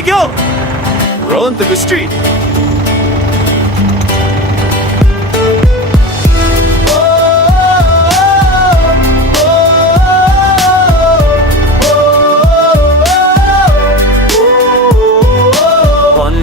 we go! Rolling through the street.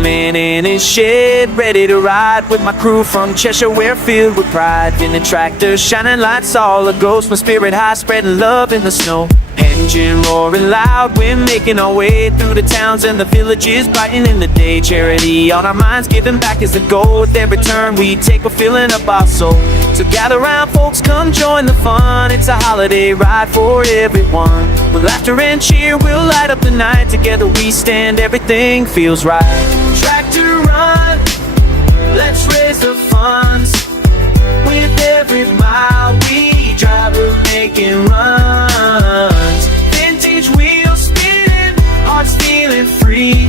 Man in his shed, ready to ride with my crew from Cheshire, we're filled with pride. In the tractor, shining lights all aglow, my spirit high, spreading love in the snow. Engine roaring loud, we're making our way through the towns and the villages, brighten in the day. Charity on our minds, giving back is the goal. With every turn we take, we're filling up our soul. So gather round, folks, come join the fun. It's a holiday ride for everyone. With laughter and cheer, we'll light up the night. Together we stand, everything feels right. Tractor run, let's raise the funds. With every mile we drive, we're making runs. Vintage wheels spinning, hearts feeling free.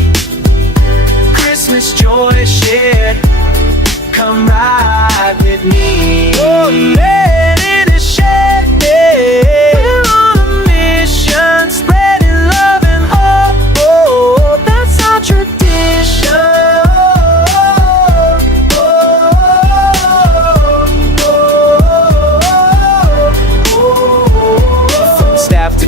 Christmas joy shared, come ride with me. Oh, let in a shed, we're on a mission, spreading love and hope. Oh, that's our tradition.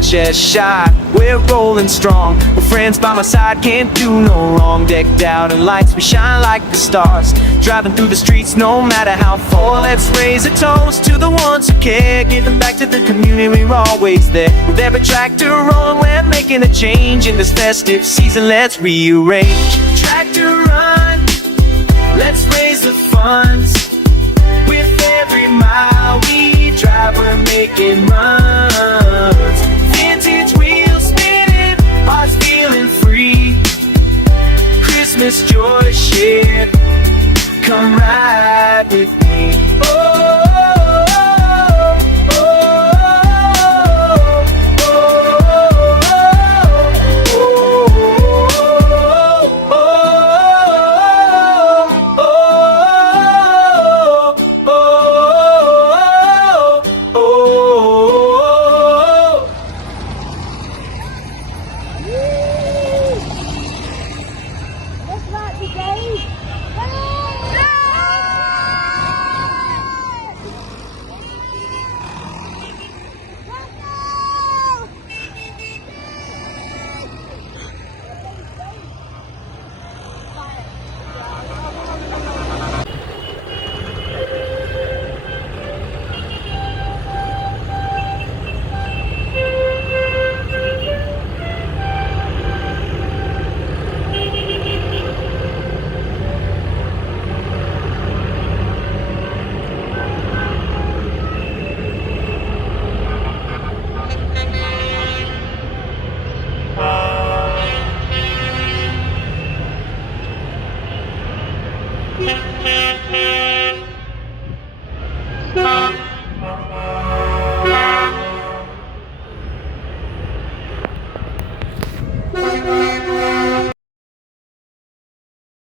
Cheshire, we're rolling strong. With friends by my side, can't do no wrong. Decked out in lights, we shine like the stars. Driving through the streets, no matter how far. Let's raise a toast to the ones who care, giving back to the community, we're always there. With every tractor rolling, we're making a change. In this festive season, let's rearrange. Tractor run, let's raise the funds. With every mile we drive, we're making runs. Vintage wheels spinning, hearts feeling free. Christmas joy shared, come ride with me. Oh, Thank you.